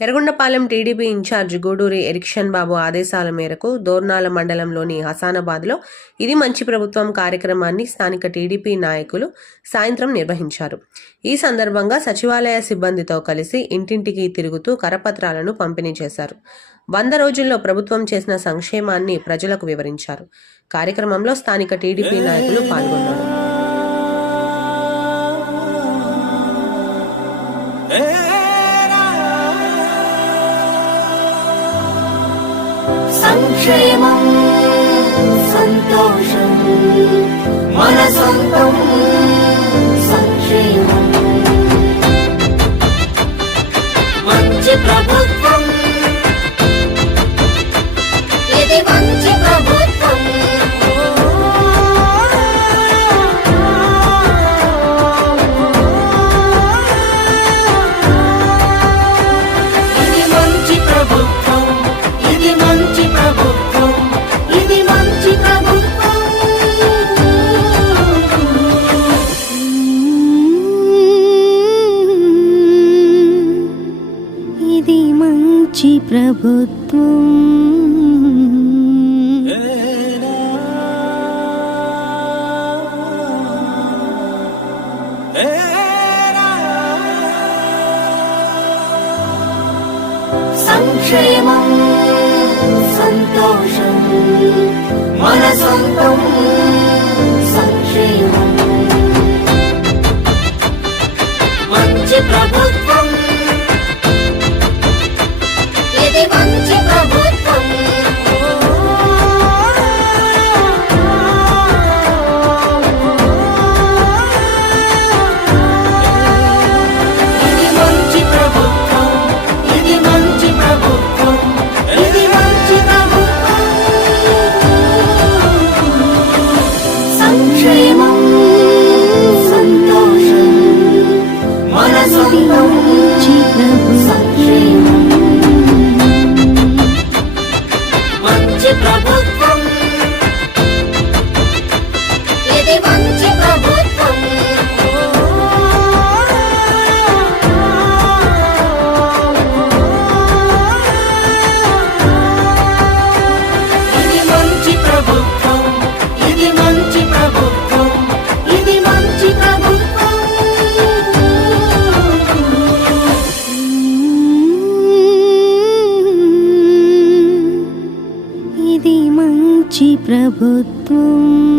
Yerragondapalem TDP in charge Guduri Erikshan Babu ఆదేశాల మేరకు దోర్నాల మండలంలోని హసానాబాద్లో ఇది మంచి ప్రభుత్వం కార్యక్రమాన్ని స్థానిక టీడీపీ నాయకులు సాయంత్రం నిర్వహించారు. ఈ సందర్భంగా సచివాలయ సిబ్బందితో కలిసి ఇంటింటికి తిరుగుతూ కరపత్రాలను పంపిణీ చేశారు. వంద రోజుల్లో ప్రభుత్వం చేసిన సంక్షేమాన్ని ప్రజలకు వివరించారు. కార్యక్రమంలో స్థానిక టీడీపీ నాయకులు పాల్గొన్నారు. సంక్షేమం సంతోషం మన సొంతం ప్రభుత్వం. సంక్షేమం సంతోషం. మంచి ప్రభుత్వం ప్రభుత్వం.